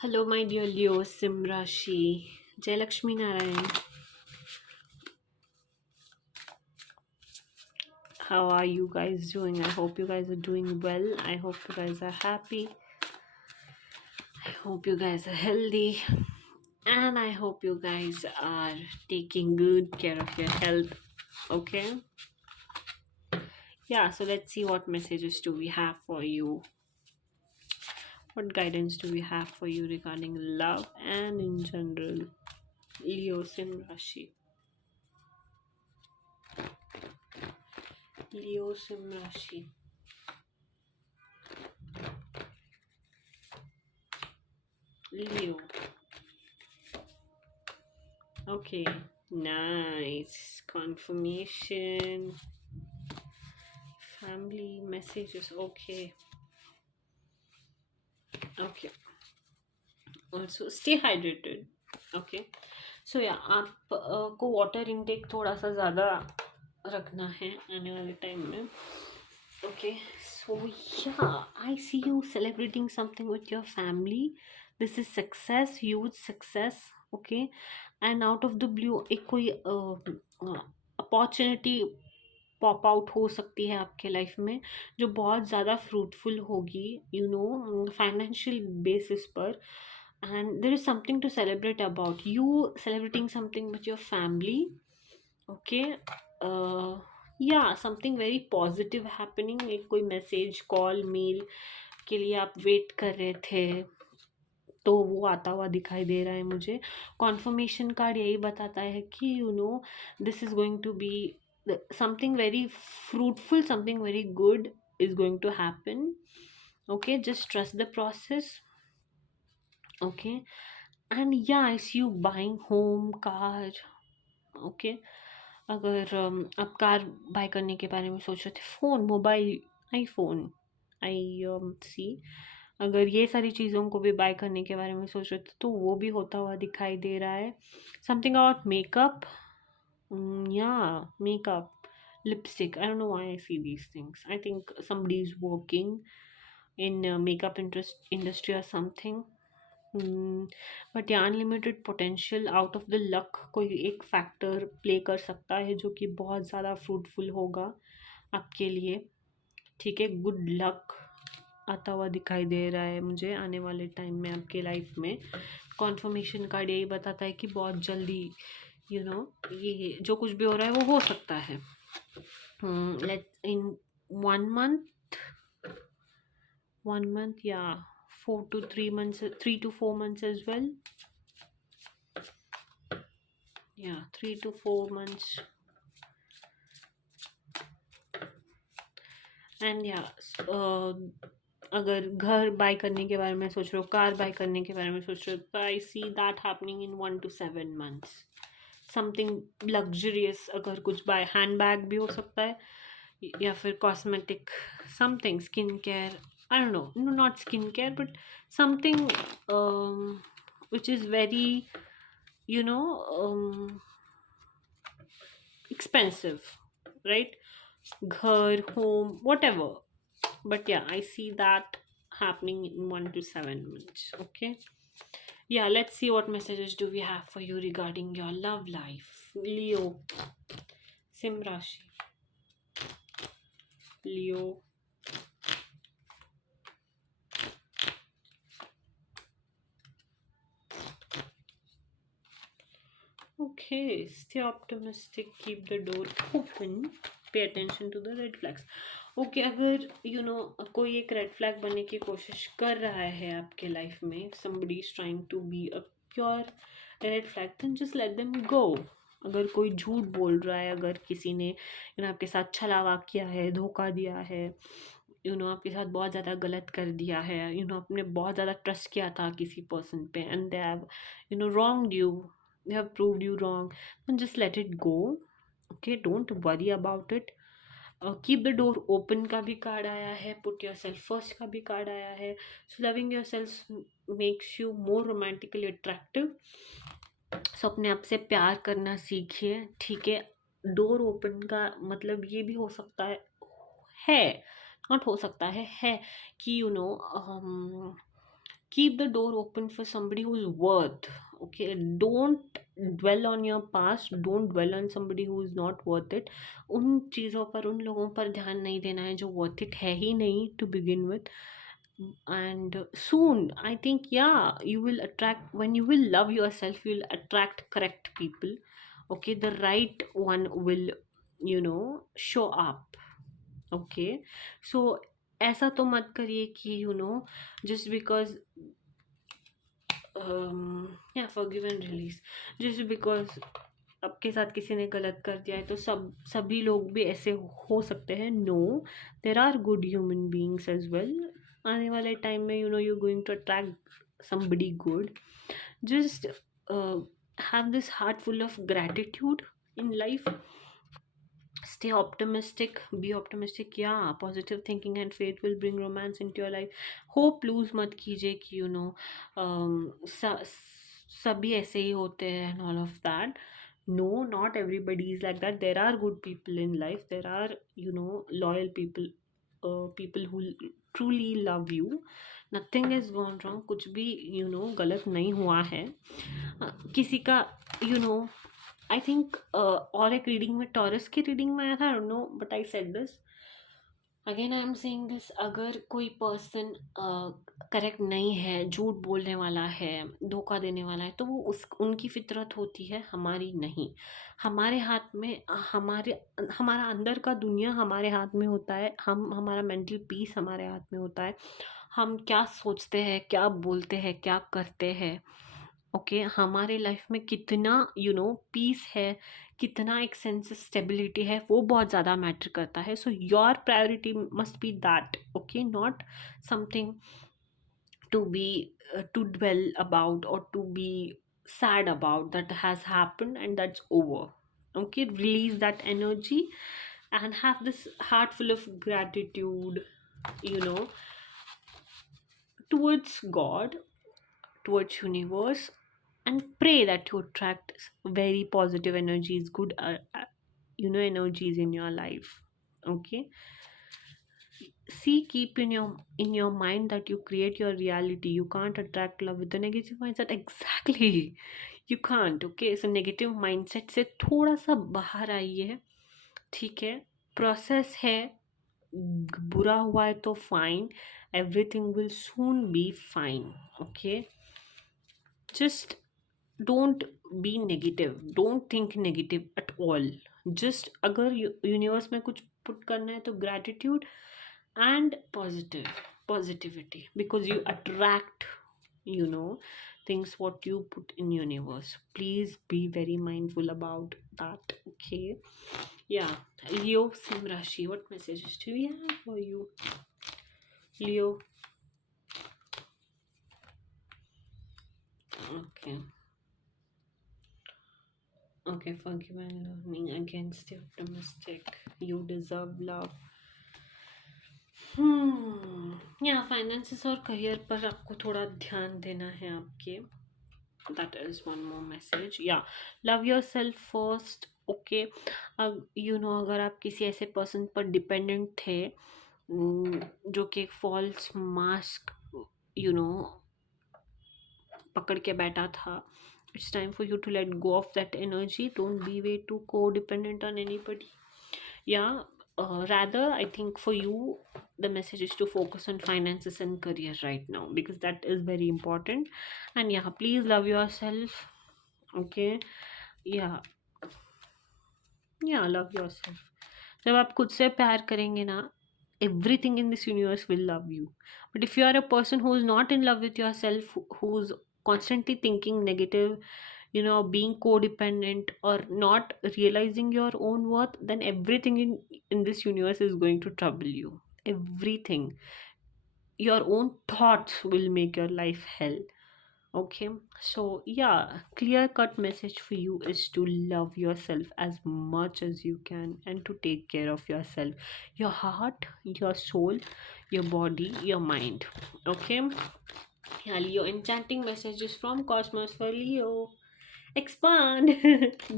Hello, my dear Leo, Simrashi, Jayalakshmi Narayan. How are you guys doing? I hope you guys are doing well. I hope you guys are happy. I hope you guys are healthy. And I hope you guys are taking good care of your health. Okay? Yeah, so let's see what messages do we have for you. What guidance do we have for you regarding love and in general? Leo Simrashi. Leo Simrashi. Leo. Okay, nice. Confirmation. Family messages. Okay, okay. Also, stay hydrated. Okay. So yeah, आप को water intake थोड़ा सा ज़्यादा रखना है आने वाले time में. Okay, so yeah, I see you celebrating something with your family. This is success, huge success. Okay, and out of the blue एक कोई अपॉर्चुनिटी पॉप आउट हो सकती है आपके लाइफ में जो बहुत ज़्यादा फ्रूटफुल होगी फाइनेंशियल बेसिस पर. And there is something to celebrate about you celebrating something with your family. Okay, या समथिंग वेरी पॉजिटिव हैपनिंग. एक कोई मैसेज कॉल मेल के लिए आप वेट कर रहे थे तो वो आता हुआ दिखाई दे रहा है मुझे. कॉन्फर्मेशन कार्ड यही बताता है कि this is going to be something very fruitful, something very good is going to happen. Okay, just trust the process. Okay, and yeah, I see you buying home, car. Okay, अगर आप car bye करने के बारे में सोच रहे थे, phone, mobile, iPhone, आई सी अगर ये सारी चीज़ों को भी बाय करने के बारे में सोच रहे थे तो वो भी होता हुआ दिखाई दे रहा है. Something about makeup. Yeah, makeup, lipstick. I don't know why I see these things. I think somebody is working in makeup industry or something. But या unlimited potential out of the luck कोई एक factor play कर सकता है जो कि बहुत ज़्यादा फ्रूटफुल होगा आपके लिए. ठीक है, गुड लक आता हुआ दिखाई दे रहा है मुझे आने वाले टाइम में आपके लाइफ में. कॉन्फर्मेशन कार्ड यही बताता है कि बहुत जल्दी ये जो कुछ भी हो रहा है वो हो सकता है. Late in 1 month, 1 month, yeah, 4 to 3 months, 3 to 4 months as well. Yeah, 3 to 4 months. And या अगर घर बाय करने के बारे में सोच रहे हो, कार बाय करने के बारे में सोच रहे हो, तो I see that happening in 1 to 7 months. Something luxurious, अगर कुछ बाय हैंड बैग भी हो सकता है या फिर cosmetic, something skin care. I don't know, not skin care but something which is very expensive, right? Ghar, home, whatever. But yeah, I see that happening in 1 to 7 months. Okay, yeah, let's see what messages do we have for you regarding your love life. Leo, Simrashi. Leo. Okay, stay optimistic, keep the door open, pay attention to the red flags. Okay, अगर कोई एक red flag बनने की कोशिश कर रहा है आपके लाइफ में, somebody is trying to be a pure red flag, then just let them go. अगर कोई झूठ बोल रहा है, अगर किसी ने आपके साथ छलावा किया है, धोखा दिया है, आपके साथ बहुत ज़्यादा गलत कर दिया है, आपने बहुत ज़्यादा ट्रस्ट किया था किसी पर्सन पे and they have wronged you, they have proved you wrong, then just let it go. Okay, don't worry about it. Keep the door open का भी कार्ड आया है, put yourself first का भी कार्ड आया है. So loving yourself makes you more romantically attractive. So अपने आप से प्यार करना सीखिए. ठीक है, डोर ओपन का मतलब ये भी हो सकता है नॉट हो सकता है कि Keep the door open for somebody who's worth. Okay, don't dwell on your past, don't dwell on somebody who is not worth it. उन चीज़ों पर, उन लोगों पर ध्यान नहीं देना है जो worth it है ही नहीं to begin with. And soon, I think, yeah, you will attract, when you will love yourself, you will attract correct people. Okay, the right one will, show up. Okay, so ऐसा तो मत करिए कि just because या forgive and release, just because आपके साथ किसी ने गलत कर दिया है तो सभी लोग भी ऐसे हो सकते हैं. No, there are good human beings as well. आने वाले टाइम में you going to attract somebody good. Just have this heart full of gratitude in life. Stay optimistic, be optimistic. Yeah, positive thinking and faith will bring romance into your life. Hope lose मत कीजिए कि सभी ऐसे ही होते हैं and all of that. No, not everybody is like that. There are good people in life. There are loyal people, people who truly love you. Nothing is gone wrong. कुछ भी गलत नहीं हुआ है. किसी का आई थिंक और एक रीडिंग में, टॉरस की रीडिंग में आया था, I don't know, but I said this again, I am saying this. अगर कोई पर्सन करेक्ट नहीं है, झूठ बोलने वाला है, धोखा देने वाला है, तो वो उनकी फितरत होती है, हमारी नहीं. हमारे हाथ में, हमारा अंदर का दुनिया हमारे हाथ में होता है. हमारा मेंटल पीस हमारे हाथ में होता है. हम क्या सोचते हैं, क्या बोलते हैं, क्या करते हैं. ओके, हमारे लाइफ में कितना पीस है, कितना एक सेंस ऑफ स्टेबिलिटी है, वो बहुत ज़्यादा मैटर करता है. So your priority must be that. Okay, not something to be to dwell about or to be sad about that has happened and that's over. Okay, release that energy and have this heart full of gratitude, you know towards God, towards universe, and pray that you attract very positive energies, good energies in your life. Okay, see, keep in your mind that you create your reality. You can't attract love with a negative mindset. Exactly, you can't. Okay, so negative mindset से थोड़ा सा बाहर आइए. ठीक है, process है. बुरा हुआ है तो fine, everything will soon be fine. Okay, just don't be negative, don't think negative at all. just अगर यूनिवर्स में कुछ पुट करना है तो gratitude and positivity, because you attract things what you put in universe. Please be very mindful about that. Okay, yeah. Leo, Sim Rashi, what messages do we have for you, Leo? Okay, forgive and learning against the optimistic. You deserve love. या finances और career पर आपको थोड़ा ध्यान देना है आपके. That is one more message. या, love yourself first. Okay, अगर आप किसी ऐसे पर्सन पर डिपेंडेंट थे जो कि एक फॉल्स मास्क पकड़ के बैठा था, it's time for you to let go of that energy. Don't be way too codependent on anybody. Yeah, rather I think for you the message is to focus on finances and career right now, because that is very important. And yeah, please love yourself. Okay, yeah, love yourself. जब आप खुद से प्यार करेंगे ना, everything in this universe will love you. But if you are a person who is not in love with yourself, who's constantly thinking negative, being codependent or not realizing your own worth, then everything in this universe is going to trouble you. Everything, your own thoughts will make your life hell. Okay, so yeah, clear cut message for you is to love yourself as much as you can and to take care of yourself, your heart, your soul, your body, your mind. Okay, yeah, Leo, enchanting messages from Cosmos for Leo. Expand.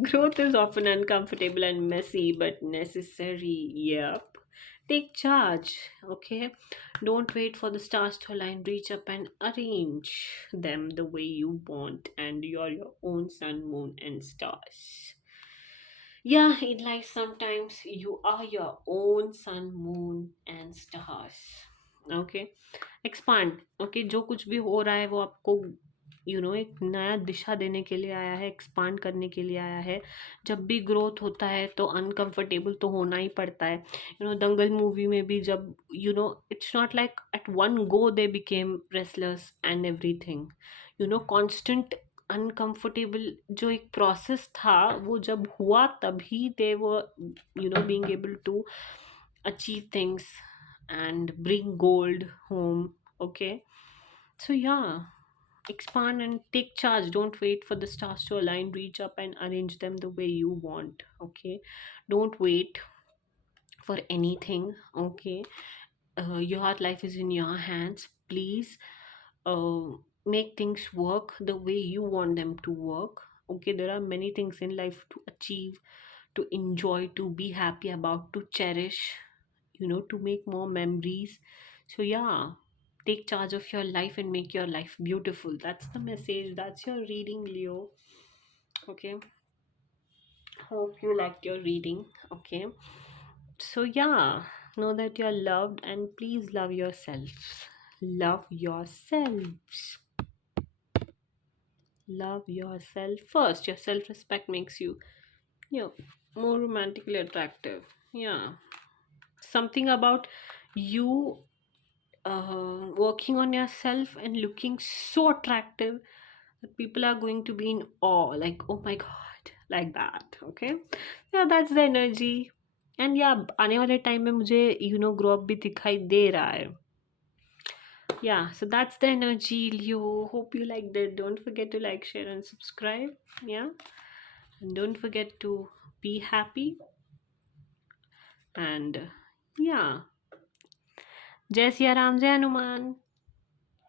Growth is often uncomfortable and messy, but necessary. Yep. take charge. Okay, don't wait for the stars to align. Reach up and arrange them the way you want, and you're your own sun, moon, and stars. Yeah, in life sometimes you are your own sun, moon, and stars. Okay, expand. Okay, जो कुछ भी हो रहा है वो आपको एक नया दिशा देने के लिए आया है, एक्सपांड करने के लिए आया है. जब भी ग्रोथ होता है तो अनकंफर्टेबल तो होना ही पड़ता है. दंगल मूवी में भी जब it's not like at one go they became wrestlers and everything. Constant uncomfortable जो एक प्रोसेस था वो जब हुआ तभी दे वो being able to achieve things and bring gold home. Okay, so yeah, expand and take charge. Don't wait for the stars to align. Reach up and arrange them the way you want. Okay, don't wait for anything. Okay, your life is in your hands. Please uh, make things work the way you want them to work. Okay, there are many things in life to achieve, to enjoy, to be happy about, to cherish, to make more memories. So yeah, take charge of your life and make your life beautiful. That's the message. That's your reading, Leo. Okay, hope you liked your reading. Okay, so yeah, know that you're loved and please love yourself. Love yourselves. Love yourself first. Your self-respect makes you, you know, more romantically attractive. Yeah, something about you working on yourself and looking so attractive that people are going to be in awe, like, oh my god, like that. Okay, yeah, that's the energy. And yeah, आने वाले time में मुझे grow up भी दिखाई दे रहा है. Yeah, so that's the energy, Leo. Hope you liked it. Don't forget to like, share, and subscribe. Yeah, and don't forget to be happy. And yeah, Jai Siya Ram, Jai Hanuman.